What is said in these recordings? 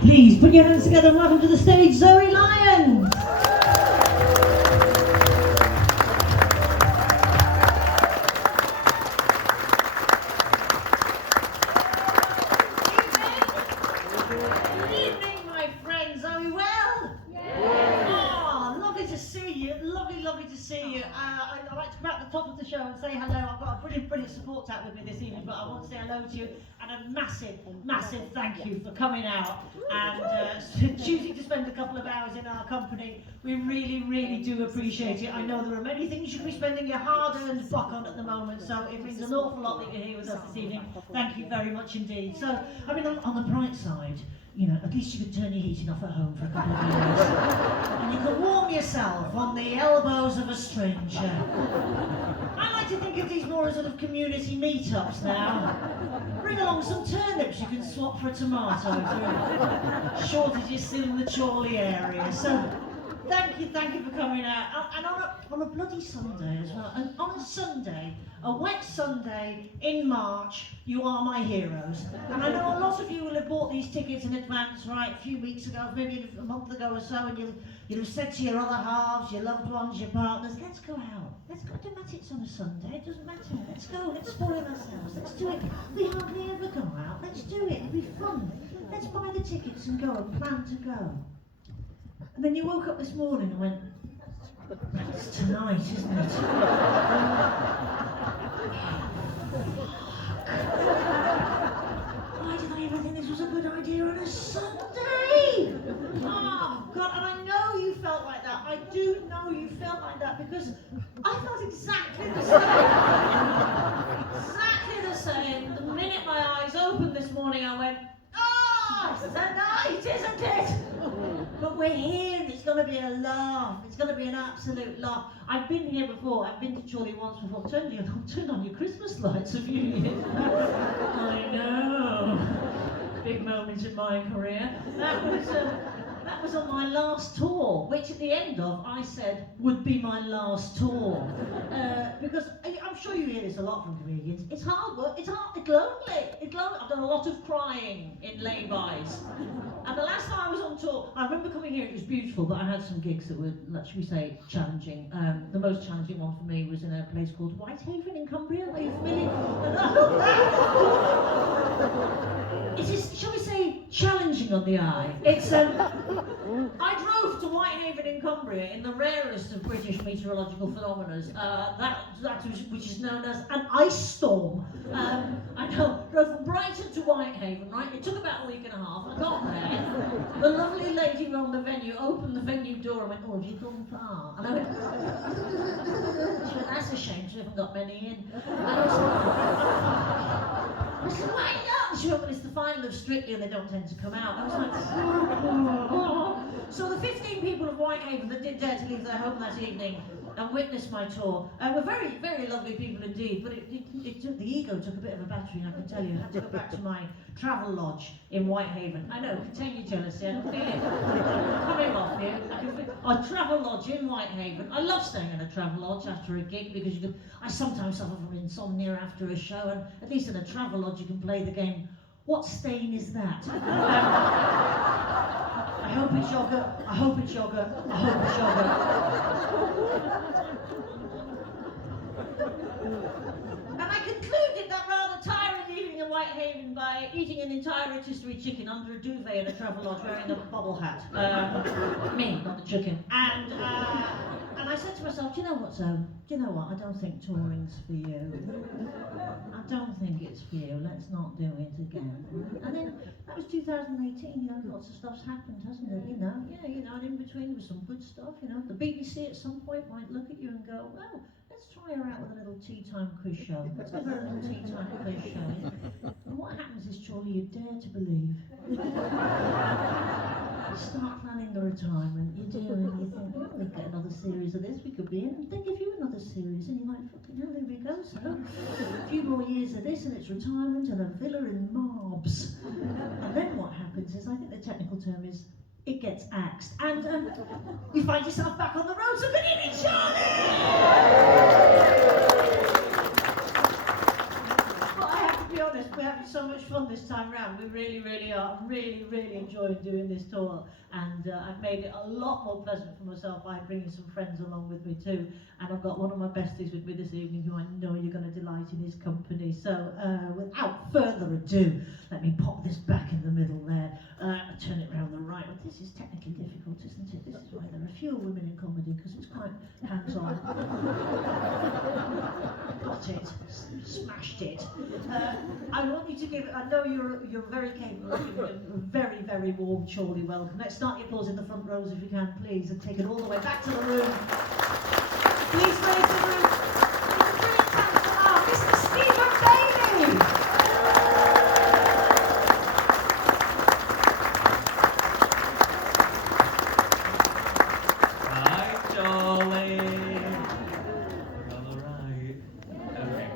Please put your hands together and welcome to the stage, Zoe Lyons. Good evening, my friends. Are we well? Oh, lovely to see you. Lovely to see you. I'd like to come out the top of the show and say hello. I've got a brilliant support act with me this evening, but I want to say hello to you and a massive thank you for coming out and choosing to spend a couple of hours in our company. We really do appreciate it. I know there are many things you could be spending your hard-earned buck on at the moment, so it means an awful lot that you're here with us this evening. Thank you very much indeed. So, I mean, on the bright side, you know, at least you could turn your heating off at home for a couple of years. And you could warm yourself on the elbows of a stranger. I like to think of these more as sort of community meetups now. Bring along some turnips you can swap for a tomato. Shortages still in the Chorley area. So, thank you for coming out. And on a bloody Sunday as well. And on a Sunday, a wet Sunday in March, you are my heroes. And I know a lot of you will have bought these tickets in advance, right, a few weeks ago, maybe a month ago or so, and you'll have said to your other halves, your loved ones, your partners, let's go out. Let's go to Matt's on a Sunday, it doesn't matter. Let's go, let's spoil ourselves, let's do it. We hardly ever go out, let's do it, it'll be fun. Let's buy the tickets and go and plan to go. And then you woke up this morning and went, it's tonight, isn't it? Why did I ever think this was a good idea on a Sunday? Oh, God, and I know you felt like that. I do know you felt like that because I felt exactly the same. Exactly the same. The minute my eyes opened this morning, I went, oh, it's tonight, isn't it? But we're here and it's going to be a laugh. It's going to be an absolute laugh. I've been here before. I've been to Chorley once before. Turned on your Christmas lights a few years back. I know. Big moment in my career. That was on my last tour, which at the end of I said would be my last tour. Because I'm sure you hear this a lot from comedians. It's hard work, it's lonely. I've done a lot of crying in lay-bys. And the last time I was on tour, I remember coming here, it was beautiful, but I had some gigs that were, should we say, challenging. The most challenging one for me was in a place called Whitehaven in Cumbria. Are you familiar? It is, shall we say, challenging on the eye. It's I drove to Whitehaven in Cumbria in the rarest of British meteorological phenomena, which is known as an ice storm. I know, drove from Brighton to Whitehaven, right? It took about a week and a half. I got there. The lovely lady who owned the venue opened the venue door and went, oh, have you gone far? And I went, she went, that's a shame, she hasn't got many in. And I said, why not? She went, well, it's the final of Strictly and they don't tend to come out. I was like, oh. So the 15 people of Whitehaven that did dare to leave their home that evening and witness my tour were very lovely people indeed, but the ego took a bit of a battering, I can tell you. I had to go back to my travel lodge in Whitehaven. I know, contain your jealousy, I can feel it coming off you. A travel lodge in Whitehaven. I love staying in a travel lodge after a gig because I sometimes suffer from insomnia after a show, and at least in a travel lodge you can play the game, what stain is that? I hope it's yogurt, I hope it's yogurt, I hope it's yogurt. And I concluded that rather tiring evening in Whitehaven by eating an entire rotisserie chicken under a duvet in a travel lodge wearing a bobble hat. Me, not the chicken. And I said to myself, do you know what, Zoe? Do you know what? I don't think touring's for you. I don't think it's for you. Let's not do it again. And then that was 2018. You know, lots of stuff's happened, hasn't it? You know, yeah, you know, and in between was some good stuff. You know, the BBC at some point might look at you and go, well, let's try her out with a little tea time quiz show. Let's give her a little tea time quiz show. And what happens is, Charlie, you dare to believe. You start planning the retirement, you do, and you think, oh, we'll get another series of this, we could be in, and they give you another series, and you're like, fucking hell, there we go, so a few more years of this, and it's retirement, and a villa in Marbs. And then what happens is, I think the technical term is, it gets axed, and you find yourself back on the road, so good evening, Charlie! Well, I have to be honest, we're having so much fun fun this time round. We really, really are. I'm really, really enjoying doing this tour, and I've made it a lot more pleasant for myself by bringing some friends along with me too. And I've got one of my besties with me this evening who I know you're going to delight in his company. So without further ado, let me pop this back in the middle there. Turn it round the right. Well, this is technically difficult, isn't it? This is why there are fewer women in comedy, because it's quite hands-on. Got it. Smashed it. I want you to give, I know you're very capable of giving a very, very warm Chorley welcome. Let's start your applause in the front rows if you can, please, and take it all the way back to the room. Please raise the room. Give a brilliant hand to Mr. Stephen Bailey. Hi, Chorley. All right. Okay,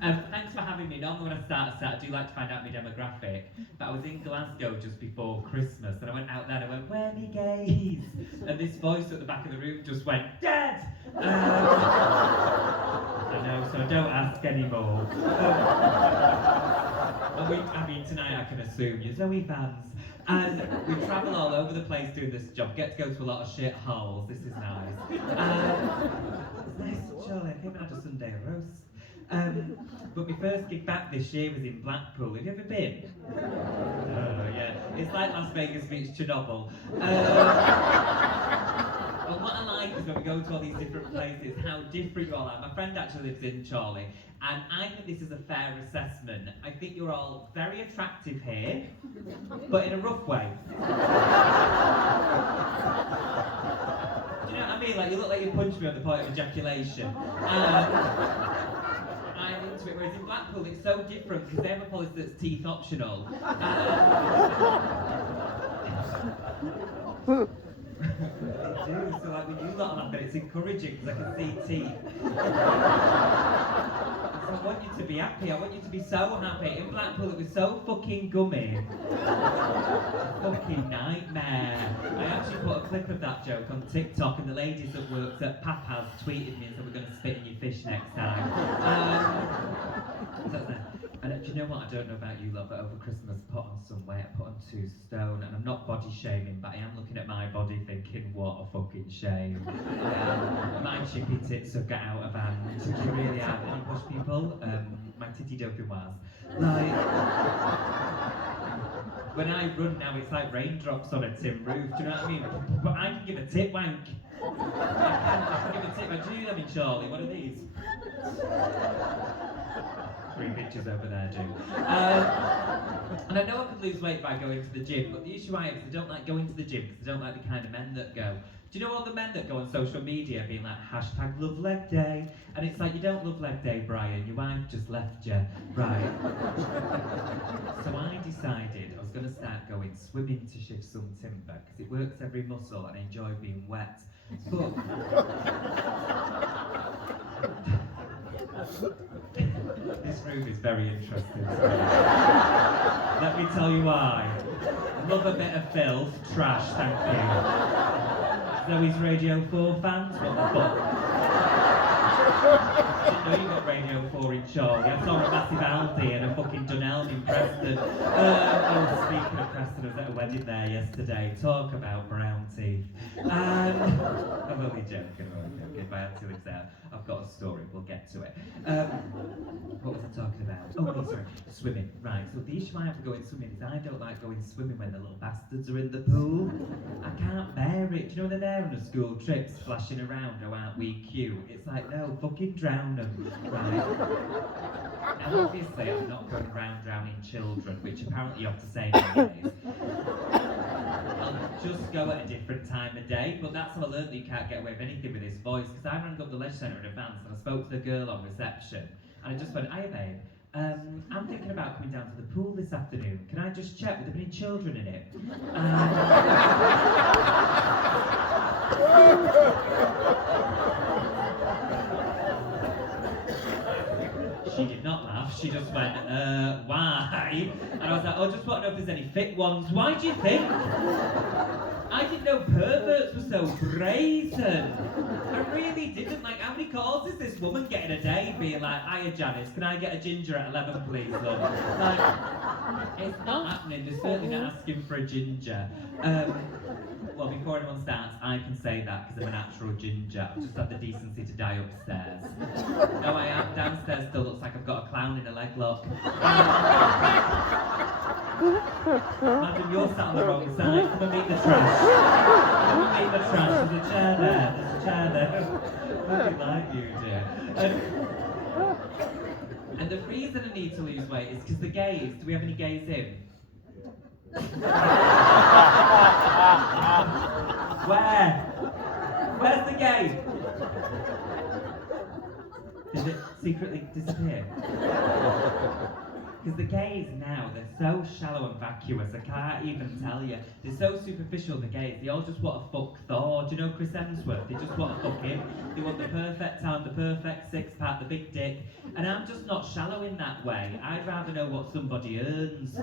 good. Thanks for having me. Normally when I start a set, I do like to find out my demographic. But I was in Glasgow just before Christmas, and I went out there and I went, "Where me gays?" And this voice at the back of the room just went, "Dead!" I know, so don't ask anymore. Tonight I can assume you're Zoe fans. And we travel all over the place doing this job, get to go to a lot of shit holes. This is nice. It's nice, Chorley. I came and had a Sunday roast. But my first gig back this year was in Blackpool. Have you ever been? Oh, yeah. It's like Las Vegas meets Chernobyl. Well, what I like is when we go to all these different places, how different you all are. My friend actually lives in Chorley, and I think this is a fair assessment. I think you're all very attractive here, but in a rough way. Do you know what I mean? Like, you look like you punched me on the point of ejaculation. I'm into it, whereas in Blackpool it's so different because they have a policy that's teeth optional. They do, so like when you lot are laughing, it's encouraging because I can see teeth. So I want you to be happy, I want you to be so happy. In Blackpool it was so fucking gummy. Fucking nightmare. I actually put a clip of that joke on TikTok and the ladies that worked at Papa's tweeted me and said we're going to spit in your fish next time. And do you know what, I don't know about you lot, but over Christmas I put on some weight, I put on 2 stone, and I'm not body shaming, but I am looking at my body thinking, what a fucking shame. My chippy tits have got out of hand, you really have. When you push people, my titty doping was. Like, when I run now, it's like raindrops on a tin roof, do you know what I mean? But I can give a tit wank. I can give a tit wank. Do you do them in Chorley? What are these? 3 pictures over there, do. And I know I could lose weight by going to the gym, but the issue I have is I don't like going to the gym because I don't like the kind of men that go. Do you know all the men that go on social media being like, hashtag love leg day? And it's like, you don't love leg day, Brian, your wife just left you. Right. So I decided I was going to start going swimming to shift some timber because it works every muscle and I enjoy being wet. But this room is very interesting. Let me tell you why. Love a bit of filth, trash, thank you. Zoe's Radio 4 fans, what the fuck? I didn't know you got Radio 4 in Chorley. I saw a massive Aldi and a fucking Dunelm in Preston. Speaking of Preston, I was at a wedding there yesterday. Talk about brown teeth. I'm only joking, if my auntie lives there. I've got a story, we'll get to it. What was I talking about? Oh, sorry, swimming. Right, so the issue I have to going swimming is I don't like going swimming when the little bastards are in the pool. I can't bear it. Do you know when they're there on a school trip, splashing around, oh, aren't we cute? It's like, no, fucking drown them. Right. Now, obviously, I'm not going around drowning children, which apparently you have to say nowadays. I'll just go at a different time of day, but that's how I learned that you can't get away with anything with this voice, because I rang up the leisure centre in advance and I spoke to the girl on reception, and I just went, "Hiya babe, I'm thinking about coming down to the pool this afternoon. Can I just check, with there any children in it?" She did not laugh, she just went, why? And I was like, oh, just want to know if there's any fit ones. Why do you think? I didn't know perverts were so brazen. I really didn't. Like, how many calls is this woman getting a day being like, hiya Janice, can I get a ginger at 11 please, love? Like, it's not happening. They're certainly not asking for a ginger. Well, before anyone starts, I can say that because I'm a natural ginger. I've just had the decency to die upstairs. No, I am. Downstairs still looks like I've got a clown in a leg lock. Madam, you're sat on the wrong side. Come and meet the trash. Come and meet the trash. There's a chair there. There's a chair there. Nothing like you, dear. And the reason I need to lose weight is because the gays. Do we have any gays in? Where? Where's the gay? Did it secretly disappear? Because the gays now, they're so shallow and vacuous, I can't even tell you. They're so superficial, the gays. They all just want to fuck Thor. Do you know Chris Hemsworth? They just want to fuck him. They want the perfect arm, the perfect six-pack, the big dick. And I'm just not shallow in that way. I'd rather know what somebody earns.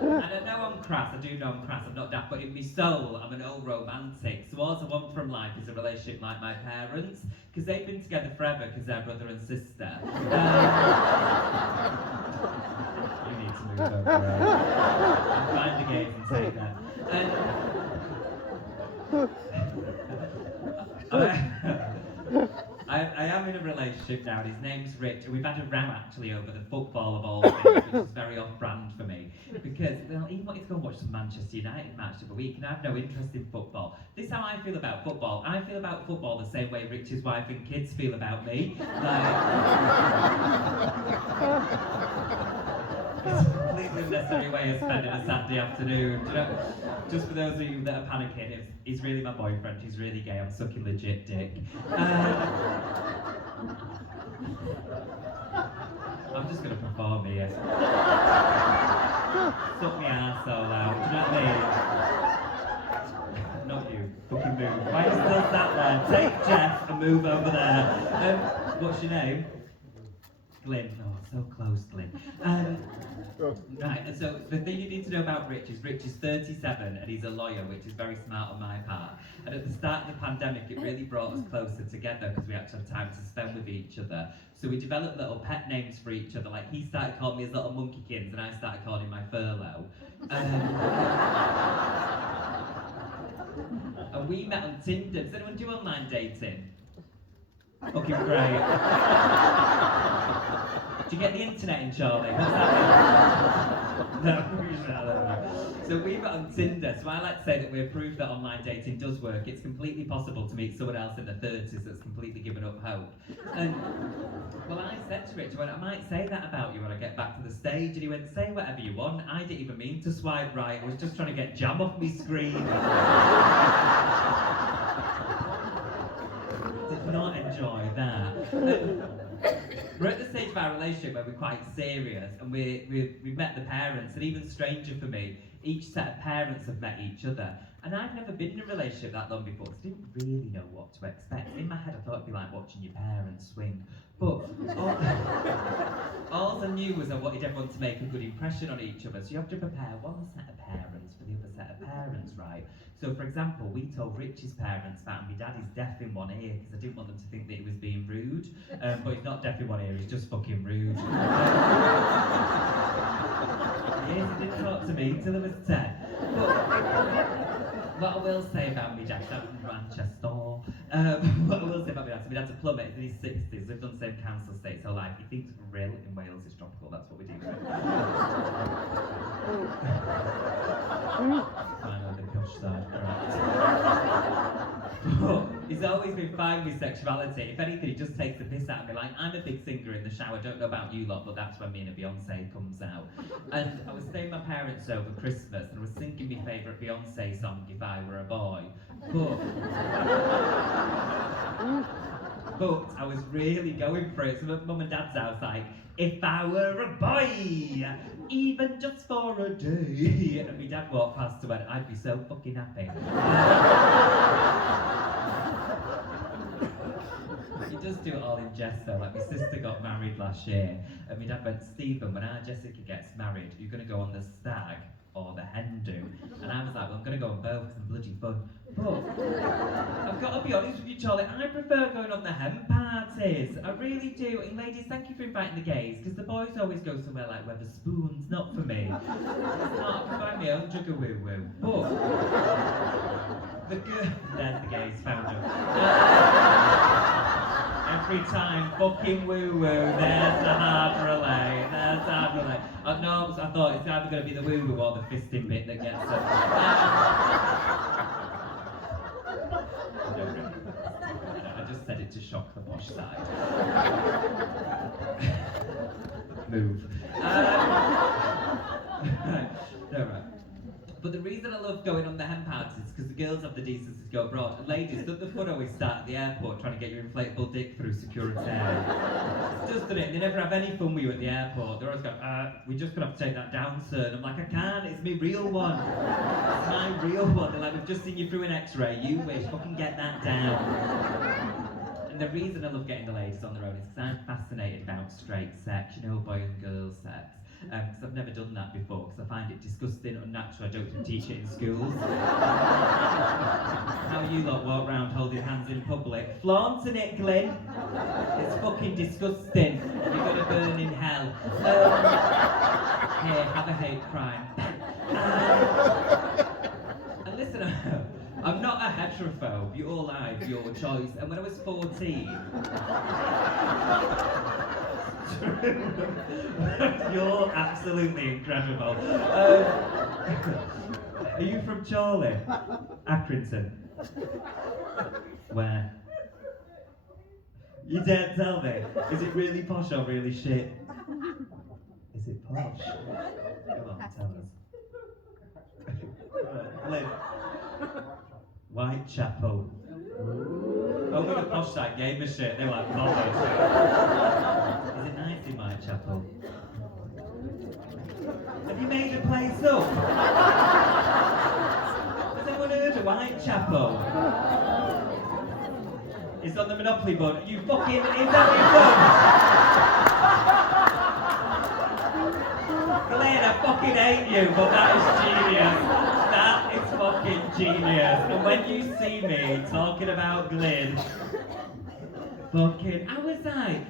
And I know I'm crass, I do know I'm crass, I'm not daft, but in my soul, I'm an old romantic. So all I want from life is a relationship like my parents, because they've been together forever, because they're brother and sister. You need to move over. Find the gays and take that. I am in a relationship now, and his name's Rich, and we've had a row actually over the football of all things, which is very off-brand for me, because well, he wanted to go and watch some Manchester United match of the week, and I have no interest in football. This is how I feel about football. I feel about football the same way Rich's wife and kids feel about me. Like, it's a completely unnecessary way of spending a Saturday afternoon. Do you know, just for those of you that are panicking, he's really my boyfriend, he's really gay, I'm sucking legit dick. I'm just going to perform here. Suck me arsehole out, do you know what I mean? Not you, fucking move. Why are you still sat there? Take Jeff and move over there. What's your name? Glyn. Oh, so close, Glyn. Right, and so the thing you need to know about Rich is 37 and he's a lawyer, which is very smart on my part. And at the start of the pandemic, it really brought us closer together because we actually had time to spend with each other. So we developed little pet names for each other. Like he started calling me his little monkeykins and I started calling him my furlough. And we met on Tinder. Does anyone do online dating? Okay, great. Do you get the internet in Charlie? What's that? No, so we met on Tinder, so I like to say that we're proof that online dating does work. It's completely possible to meet someone else in their 30s that's completely given up hope. And, well, I said to Rich, I might say that about you when I get back to the stage, and he went, say whatever you want. I didn't even mean to swipe right, I was just trying to get jam off me screen. Did not enjoy that. We're at the stage of our relationship where we're quite serious, and we've met the parents, and even stranger for me, each set of parents have met each other. And I've never been in a relationship that long before, because I didn't really know what to expect. In my head, I thought it'd be like watching your parents swing. But all I knew was I wanted everyone to make a good impression on each other, so you have to prepare one set of parents for the other set of parents, right? So, for example, we told Rich's parents that my dad is deaf in one ear because I didn't want them to think that he was being rude. But he's not deaf in one ear, he's just fucking rude. Yes, he didn't talk to me until I was 10. But what I will say about my dad, I'm from Manchester. What I will say about my dad's a plumber, he's in his 60s, lived on the same council estate his whole life. He thinks grill in Wales is tropical, that's what we do. I know the posh side, correct. But he's always been fine with sexuality. If anything, he just takes the piss out of me. Like, I'm a big singer in the shower, don't know about you lot, but that's when me and a Beyonce comes out. And I was staying with my parents over Christmas, and I was singing my favourite Beyonce song, If I Were a Boy. But I was really going for it. So my mum and dad's house, like, if I were a boy, even just for a day. And my dad walked past and went, I'd be so fucking happy. He does do it all in jest though. Like my sister got married last year, and my dad went, Stephen, when our Jessica gets married, you're going to go on the stag or the hen going to go on both because I'm bloody fun. But I've got to be honest with you, Charlie, I prefer going on the hen parties. I really do. And ladies, thank you for inviting the gays, because the boys always go somewhere like Wetherspoons, not for me. It's not, I can buy my own jug of woo-woo. But the girl, there's the gays, found them. Every time, fucking woo-woo, there's the hard relay, there's the hard relay. No, I thought it's either going to be the woo-woo or the fisting bit that gets them. I just said it to shock the posh side. Move. No, right. But the reason I love going on the hen parties is because the girls have the decency to go abroad. And ladies, don't the fun always start at the airport trying to get your inflatable dick through security? It's just done it. They never have any fun with you at the airport. They're always going, we're just going to have to take that down, sir. And I'm like, I can't, it's my real one. It's my real one. They're like, we've just seen you through an x-ray. You wish, fucking get that down. And the reason I love getting the ladies on their own is because I'm fascinated about straight sex, you know, boy and girl sex. Because I've never done that before, because I find it disgusting, unnatural. I don't teach it in schools. How you lot walk around holding hands in public, flaunting it, Glyn. It's fucking disgusting. You're gonna burn in hell. Here, have a hate crime. And listen, I'm not a heterophobe. You're alive, your choice. And when I was 14. You're absolutely incredible. Are you from Chorley? Accrington? Where? You dare tell me? Is it really posh or really shit? Is it posh? Come on, tell us. Liv. Whitechapel. Only the posh side gave a shit. They were like, bollocks. Is it nice in Whitechapel? Have you made a place up? Has anyone heard of Whitechapel? It's on the Monopoly board. You fucking, is that your Glenn, I fucking hate you, but that is genius. That is fucking genius. And when you see me talking about Glyn, fucking, I was like,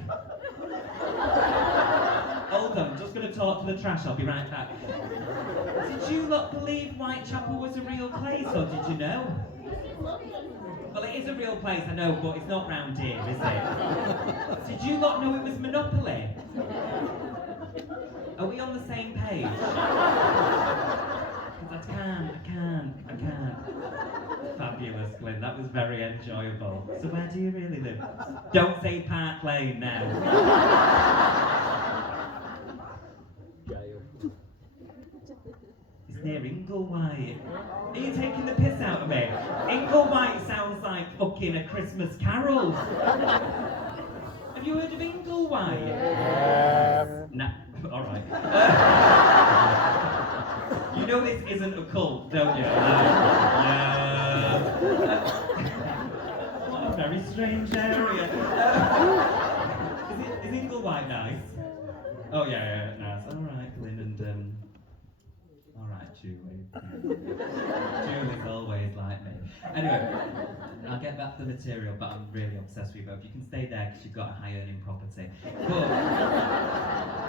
hold on, I'm just going to talk to the trash, I'll be right back. Did you lot believe Whitechapel was a real place, or did you know? Well, it is a real place, I know, but it's not round here, is it? Did you lot know it was Monopoly? Are we on the same page? Because I can't. Fabulous, Glyn, that was very enjoyable. So where do you really live? Don't say Park Lane now. It's near Inglewhite. Are you taking the piss out of me? Inglewhite sounds like fucking A Christmas Carol. Have you heard of Inglewhite? Yes. Nah, alright. You know this isn't a cult, don't you? Yeah. What a very strange area. Is Inglewhite nice? Oh yeah, nice. Alright, Glyn and alright, Julie. Julie's always like me. Anyway, I'll get back to the material, but I'm really obsessed with you both. You can stay there because you've got a high earning property. But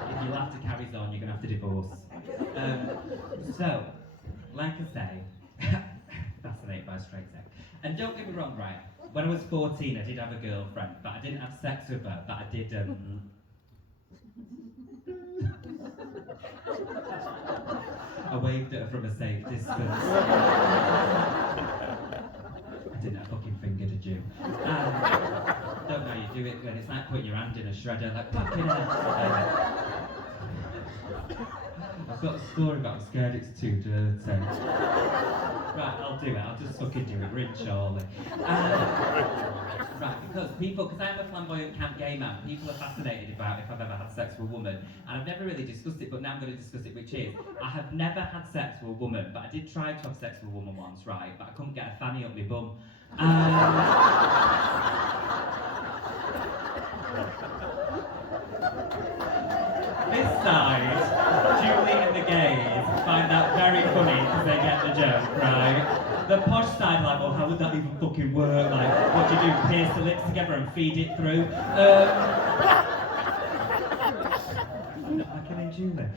if your laughter carries on, you're going to have to divorce. So, like I say, fascinated by straight sex. And don't get me wrong, right? When I was 14, I did have a girlfriend, but I didn't have sex with her, but I did, I waved at her from a safe distance. I didn't have fucking finger, did you? Don't know, you do it when it's like putting your hand in a shredder, like fucking hell. I've got a story, but I'm scared it's too dirty. Right, I'll do it. I'll just fucking do it. We're in Chorley. Right, because I'm a flamboyant camp gay man, people are fascinated about if I've ever had sex with a woman. And I've never really discussed it, but now I'm going to discuss it, which is, I have never had sex with a woman, but I did try to have sex with a woman once, right? But I couldn't get a fanny up my bum. This side, Julie and the gays, find that very funny because they get the joke, right? The posh side, like, well, how would that even fucking work? Like, what do you do? Pierce the lips together and feed it through? I can enjoy it.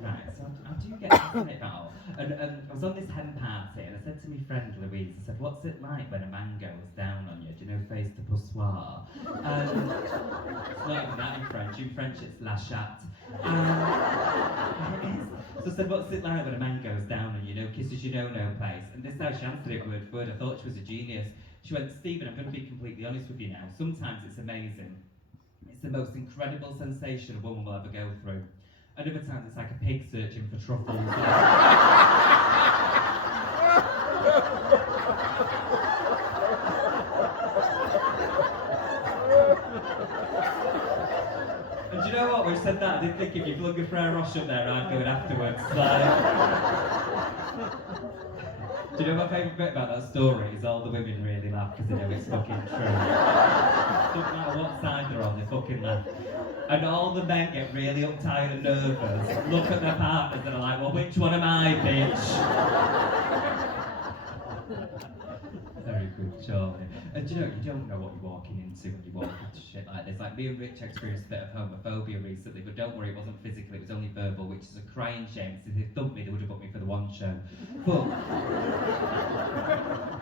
Right, so I do get passionate now. And I was on this hen party and I said to my friend Louise, I said, what's it like when a man goes down on you? Do you know face de poussoir? It's not even that in French. In French it's la chatte. It is. So I said, what's it like when a man goes down on you? No kisses, you know no place. And this is how she answered it word for word. I thought she was a genius. She went, Stephen, I'm going to be completely honest with you now. Sometimes it's amazing. It's the most incredible sensation a woman will ever go through. At other times it's like a pig searching for truffles. And do you know what? When she said that, I did think if you flung a Frere Roche up there, I'd go in afterwards. Do you know my favourite bit about that story is all the women really laugh because they know it's fucking true. Doesn't matter what side they're on, they fucking laugh. And all the men get really uptight and nervous, look at their partners and are like, well, which one am I, bitch? Very good, Charlie. And do you know, you don't know what you're walking into when you walk into shit like this. Like, me and Rich experienced a bit of homophobia recently, but don't worry, it wasn't physical, it was only verbal, which is a crying shame, because if they'd thumped me, they would have put me for the one show. But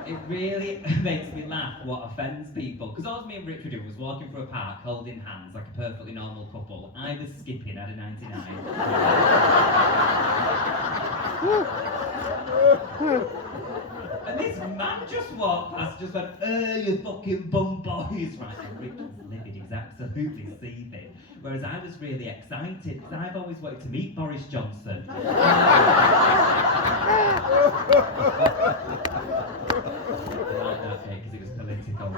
it really makes me laugh what offends people. Because all me and Rich were doing was walking through a park, holding hands like a perfectly normal couple. I was skipping at a 99. And this man just walked past, just went, you fucking bum boys, right? And Rick was livid, he was absolutely seething. Whereas I was really excited, because I've always wanted to meet Boris Johnson. I like that bit, because it was political.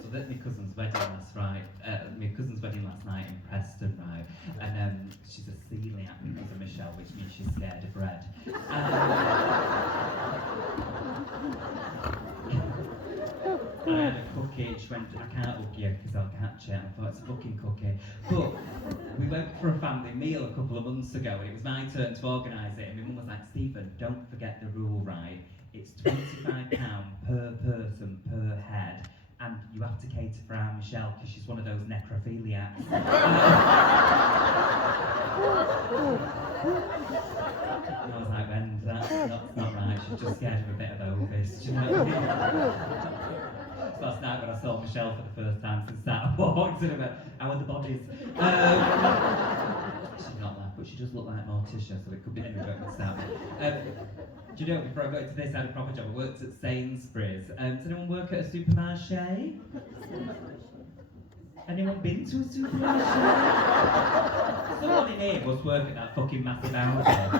So that's my cousin's wedding last night. My cousin's wedding last night in Preston, right? And she's a celiac because of Michelle, which means she's scared of bread. I had a cookie, she went, I can't hug you because I'll catch it. And I thought, it's a fucking cookie. But we went for a family meal a couple of months ago and it was my turn to organise it. And my mum was like, Stephen, don't forget the rule, right? It's £25 per person per head. And you have to cater for our Michelle because she's one of those necrophiliacs. And I was like, Ben, that's not right. She's just scared of a bit of Ovis. Do you know what I mean? So last night when I saw Michelle for the first time since that, I walked in and went, how are the bodies? She's not that, but she does look like Morticia, so it could be anything but that. Do you know, before I got into this, I had a proper job. I worked at Sainsbury's. Does anyone work at a supermarché? Anyone been to a supermarché? Someone in here must work at that fucking massive outlet.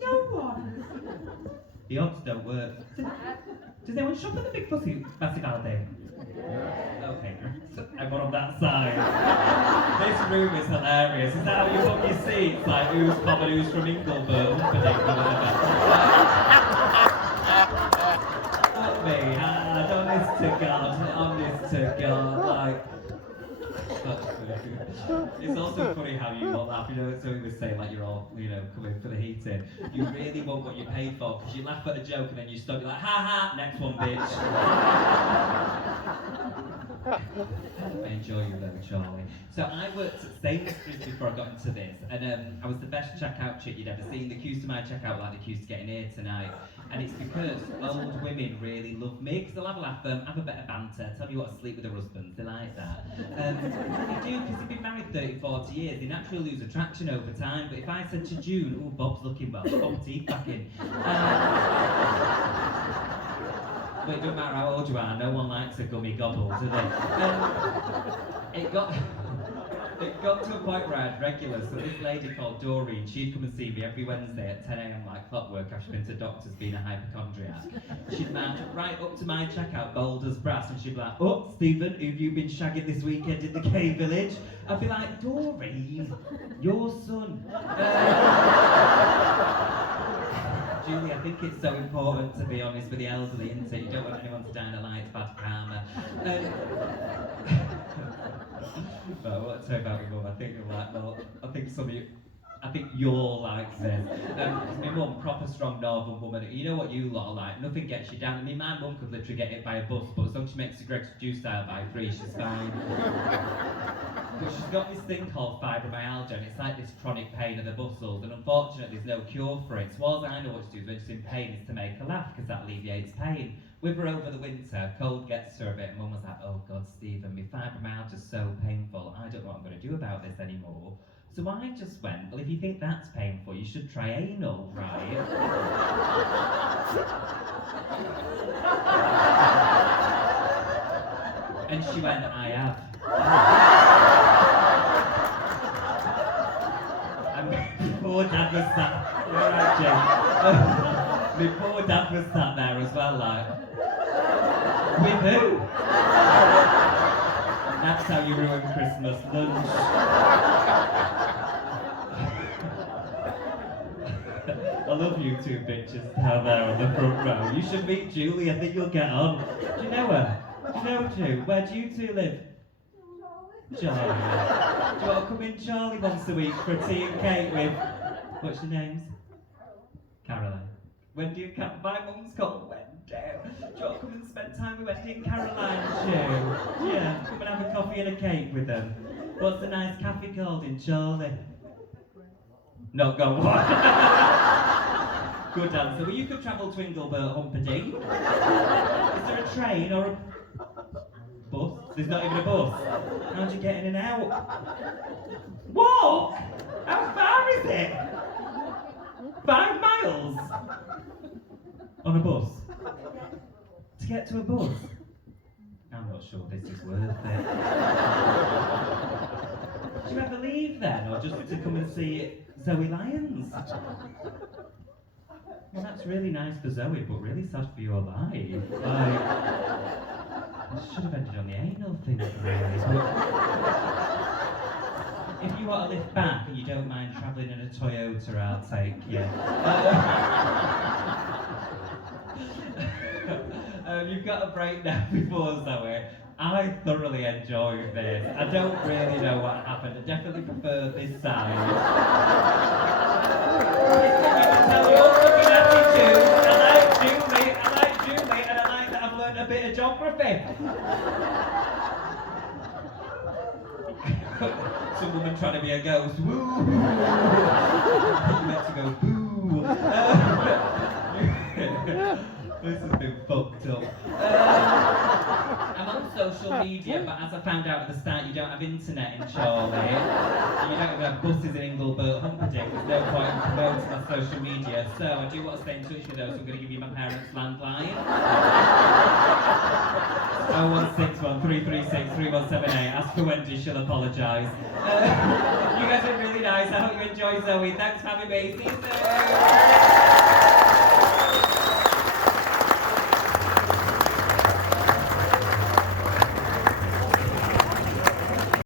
No one. The odds don't work. Does anyone shop at the big massive outlet? Okay, so everyone on that side. This room is hilarious. Is that how you book your seats? Like, who's common, who's from Inglebert, Humperdinck, or whatever. Fuck me, honest to God, honest to God, like... It's also funny how you all laugh, you know, so we was saying like you're all, you know, coming for the heating. You really want what you paid for, because you laugh at a joke and then you stop, you're like, ha ha, next one, bitch. I enjoy you though, Charlie. So I worked at Sainsbury's before I got into this, and I was the best checkout chick you'd ever seen. The queues to my checkout were like the queues to get in here tonight. And it's because old women really love me, because they'll have a laugh, have a bit of banter, tell me what to sleep with their husbands, they like that. They do, because they've been married 30, 40 years, they naturally lose attraction over time, but if I said to June, oh, Bob's looking well, Bob teeth back in. But it doesn't matter how old you are, no one likes a gummy gobble, do they? It got to a point where I had regulars, so this lady called Doreen, she'd come and see me every Wednesday at 10 AM like clockwork after she'd been to doctors being a hypochondriac. She'd march right up to my checkout, bold as brass, and she'd be like, oh, Stephen, who've you been shagging this weekend in the K Village? I'd be like, Doreen, your son. Julie, I think it's so important to be honest with the elderly, isn't it? You don't want anyone to die in a light bad karma. But what to say about my mum? I think I'm like, well, I think some of you, I think you're like this. My mum, proper strong northern woman. You know what you lot are like. Nothing gets you down. I mean, my mum could literally get hit by a bus, but as long as she makes a Greg's juice style by 3, she's fine. But she's got this thing called fibromyalgia, and it's like this chronic pain of the muscles, and unfortunately there's no cure for it. So all I know what to do when she's in pain is to make her laugh, because that alleviates pain. With her over the winter, cold gets to her a bit, and Mum was like, oh God, Stephen, my fibromyalgia's so painful, I don't know what I'm going to do about this anymore. So I just went, well, if you think that's painful, you should try anal, right? And she went, I have. And my poor dad was sat, you're right, Jim. My poor dad was sat there as well, like, with who? That's how you ruin Christmas lunch. I love you two bitches down there on the front row. You should meet Julie, I think you'll get on. Do you know her? Do you know Ju? Where do you two live? Charlie. Do you want to come in Charlie once a week for a tea and cake with... What's your names? Caroline. Wendy and my mum's called Wendy. Do you want to come and spend time with Wendy and Caroline, Ju? Yeah, come and have a coffee and a cake with them. What's the nice cafe called in Charlie? No, go on. Good answer. Well, you could travel to Inglebert Humperdinck. Is there a train or a bus? There's not even a bus. How do you get in and out? Walk? How far is it? 5 miles? On a bus? To get to a bus? I'm not sure this is worth it. Do you ever leave then, or just to come and see Zoe Lyons? Well, that's really nice for Zoe, but really sad for your life. Like, I should have ended on the anal thing, really. But if you want to lift back and you don't mind travelling in a Toyota, I'll take you. You've got a break now before Zoe. I thoroughly enjoyed this. I don't really know what happened. I definitely prefer this side. You can tell your fucking attitude. I like Julie, and I like that I've learned a bit of geography. Some woman trying to be a ghost. Woo! You meant to go boo. This has been fucked up. I'm on social media, but as I found out at the start, you don't have internet in Chorley. You don't even have buses in Inglebert Humperdinck. There's no point in promoting my social media. So I do want to stay in touch with those, so I'm going to give you my parents' landline. 01613363178. Ask for Wendy, she'll apologise. You guys are really nice. I hope you enjoy Zoe. Thanks for having me. See you soon.